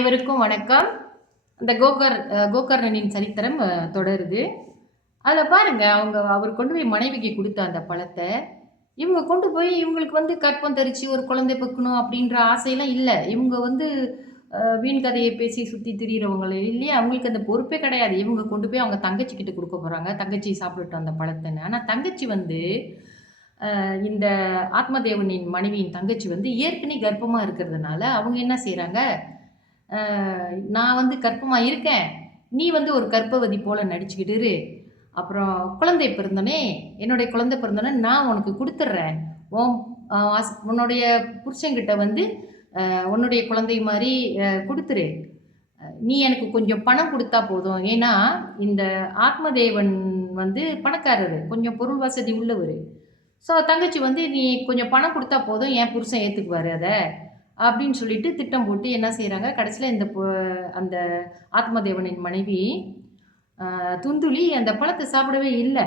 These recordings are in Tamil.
அனைவருக்கும் வணக்கம். அந்த கோகர்ணனின் சரித்திரம் தொடருது. அதில் பாருங்க, அவர் கொண்டு போய் மனைவிக்கு கொடுத்த அந்த பழத்தை இவங்க கொண்டு போய் இவங்களுக்கு கற்பம் தரிச்சு ஒரு குழந்தை பெக்கணும் அப்படின்ற ஆசையெல்லாம் இல்லை. இவங்க வீண் கதையை பேசி சுற்றி திரியிறவங்க இல்லையா, அவங்களுக்கு அந்த பொறுப்பே கிடையாது. இவங்க கொண்டு போய் அவங்க தங்கச்சிக்கிட்ட கொடுக்க போகிறாங்க, தங்கச்சி சாப்பிட்டுட்டு அந்த பழத்தைன்னு. ஆனால் தங்கச்சி இந்த ஆத்மதேவனின் மனைவியின் தங்கச்சி ஏற்கனவே கர்ப்பமாக இருக்கிறதுனால அவங்க என்ன செய்கிறாங்க, நான் கர்ப்பமாக இருக்கேன், நீ ஒரு கர்ப்பவதி போல் நடிச்சுக்கிட்டு இரு, அப்புறம் குழந்தை பிறந்தனே, என்னுடைய குழந்தை பிறந்தனே நான் உனக்கு கொடுத்துட்றேன், உன்னுடைய புருஷங்கிட்ட உன்னுடைய குழந்தை மாதிரி கொடுத்துரு, நீ எனக்கு கொஞ்சம் பணம் கொடுத்தா போதும். ஏன்னா இந்த ஆத்மதேவன் பணக்காரர், கொஞ்சம் பொருள் வசதி உள்ளவர். ஸோ தங்கச்சி நீ கொஞ்சம் பணம் கொடுத்தா போதும், என் புருஷன் ஏற்றுக்குவார் அதை அப்படின்னு சொல்லிட்டு திட்டம் போட்டு என்ன செய்கிறாங்க, கடைசியில் அந்த ஆத்மதேவனின் மனைவி துந்துளி அந்த பழத்தை சாப்பிடவே இல்லை,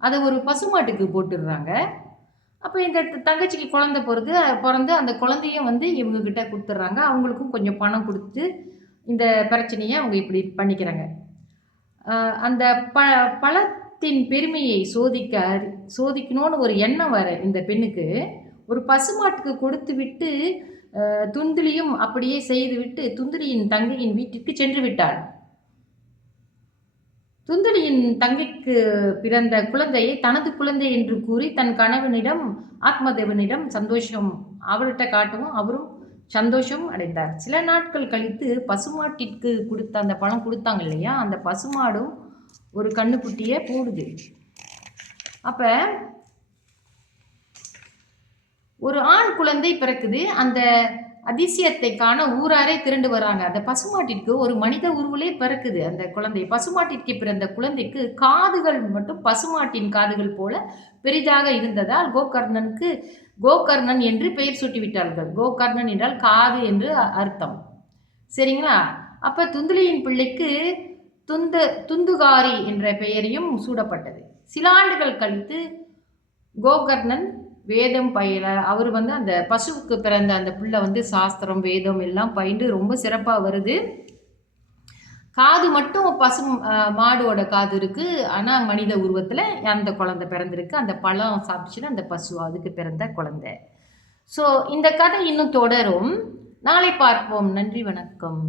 அதை ஒரு பசுமாட்டுக்கு போட்டுடுறாங்க. அப்போ இந்த தங்கச்சிக்கு குழந்தை பிறந்து அந்த குழந்தையும் இவங்கக்கிட்ட கொடுத்துட்றாங்க. அவங்களுக்கும் கொஞ்சம் பணம் கொடுத்து இந்த பிரச்சனையை அவங்க இப்படி பண்ணிக்கிறாங்க. அந்த பழத்தின் பெருமையை சோதிக்கணும்னு ஒரு எண்ணம் வர இந்த பெண்ணுக்கு ஒரு பசுமாட்டுக்கு கொடுத்து விட்டு துந்துளியும் அப்படியே செய்துவிட்டு துந்துளியின் தங்கையின் வீட்டிற்கு சென்று விட்டாள். துந்துளியின் தங்கைக்கு பிறந்த குழந்தையை தனது குழந்தை என்று கூறி தன் கணவனிடம் ஆத்மதேவனிடம் அவர்கிட்ட காட்டவும் அவரும் சந்தோஷம் அடைந்தார். சில நாட்கள் கழித்து பசுமாட்டிற்கு கொடுத்த அந்த பழம் கொடுத்தாங்க இல்லையா, அந்த பசுமாடும் ஒரு கண்ணுக்குட்டியை போடுது. அப்ப ஒரு ஆண் குழந்தை பிறக்குது. அந்த அதிசயத்தை காண ஊராரே திரண்டு வராங்க. அந்த பசுமாட்டிற்கு ஒரு மனித உருவிலே பிறக்குது அந்த குழந்தை. பசுமாட்டிற்கு பிறந்த குழந்தைக்கு காதுகள் மட்டும் பசுமாட்டின் காதுகள் போல பெரிதாக இருந்ததால் கோகர்ணன் என்று பெயர் சூட்டிவிட்டார்கள். கோகர்ணன் என்றால் காது என்று அர்த்தம். சரிங்களா? அப்ப துந்துளியின் பிள்ளைக்கு துந்துகாரி என்ற பெயரையும் சூடப்பட்டது. சில ஆண்டுகள் கழித்து கோகர்ணன் வேதம் பயில அவர் அந்த பசுவுக்கு பிறந்த அந்த பிள்ளை சாஸ்திரம் வேதம் எல்லாம் பயின்று ரொம்ப சிறப்பாக வருது. காது மட்டும் மாடோட காது இருக்கு, ஆனால் மனித உருவத்தில் அந்த குழந்தை பிறந்திருக்கு. அந்த பழம் சாப்பிடுச்சுன்னா அந்த பசு அதுக்கு பிறந்த குழந்தை. ஸோ இந்த கதை இன்னும் தொடரும். நாளை பார்ப்போம். நன்றி, வணக்கம்.